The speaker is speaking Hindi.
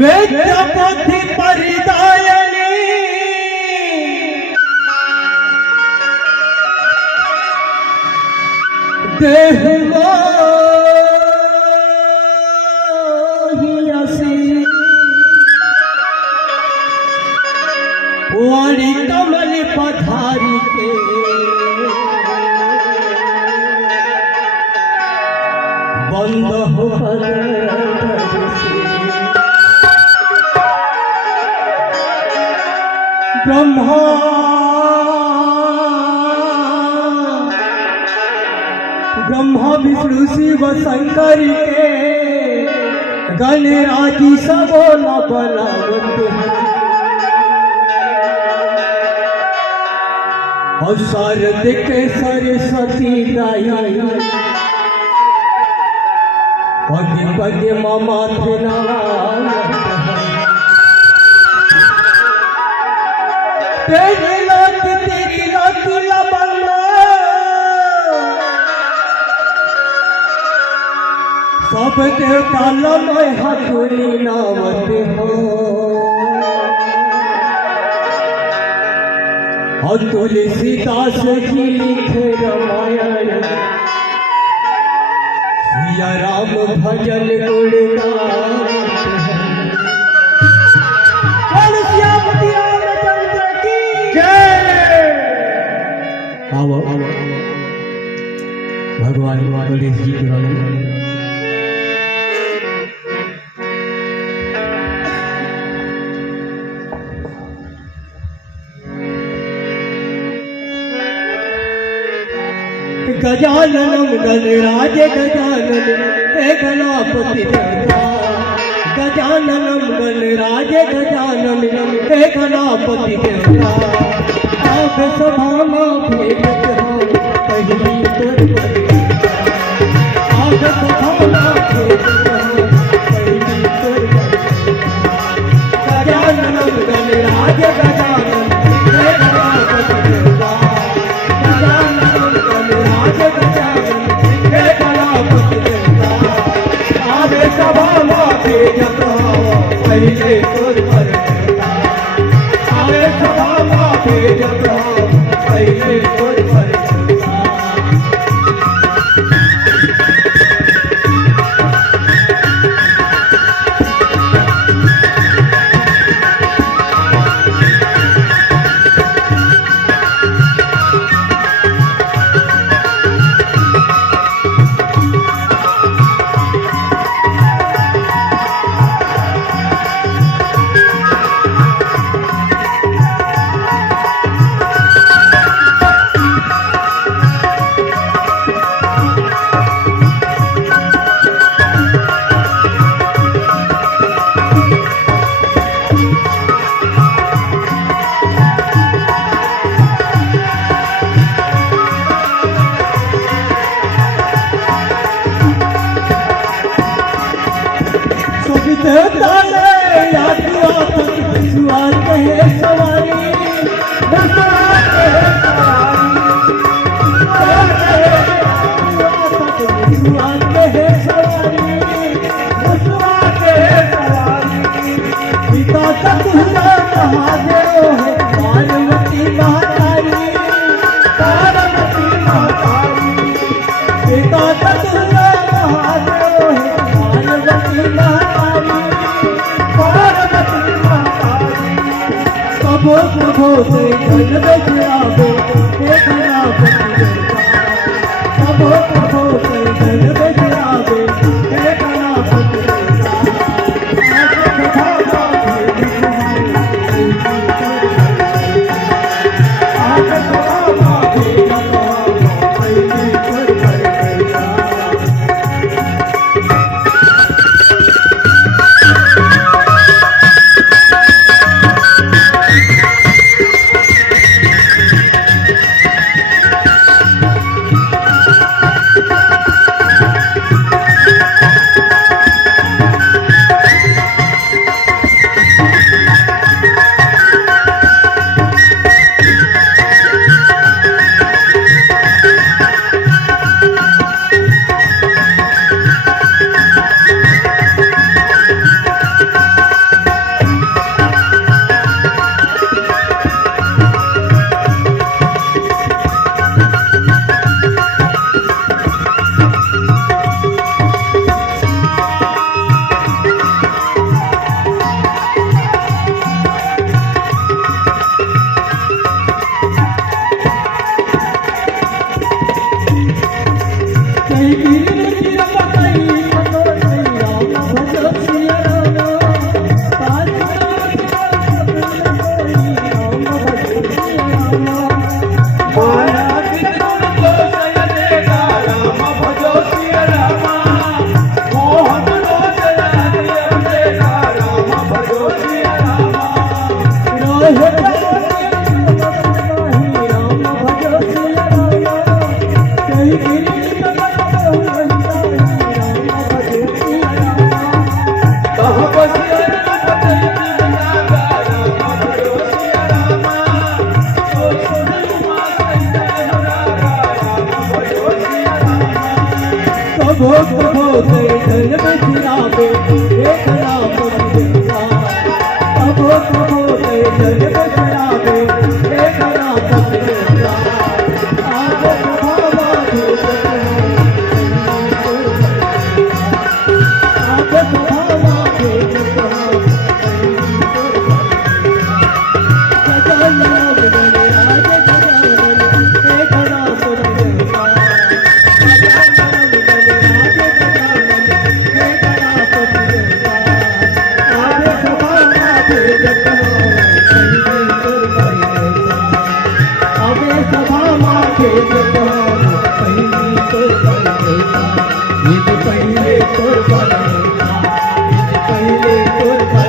वेद्यपथि परिदायिनी देहु मोहियासी वारी कमल पधारी के बंद हो ब्रह्मा ब्रह्मा विष्णु शिव शंकर के गणराजी सब बलावत और शारद के सरस्वती दाई पगे पगे मामा थे तेरी लात लबंगा सब देवता लमय हथुली नावत हो और तुलसीदास जी लिखे रामायण सिया राम भजन गुणगान श्यामती रामचंद्र की जय। आओ भगवान तुलसी जी की गजाननम गणराज गजानन हे गणापति देवता गजाननम गणराज गजानन हे गणापति देवता आप सभा में भेजत हो पहली तोर आप सभा में भेजत हो पहली तोर गजाननम गणराज गजानन हे गणापति देवता पहले तोर पर आवे सभा माफे जब पहले तोर पर प्रभो से धन बचावे प्रभो प्रभो से धन बचावे पहिले तोर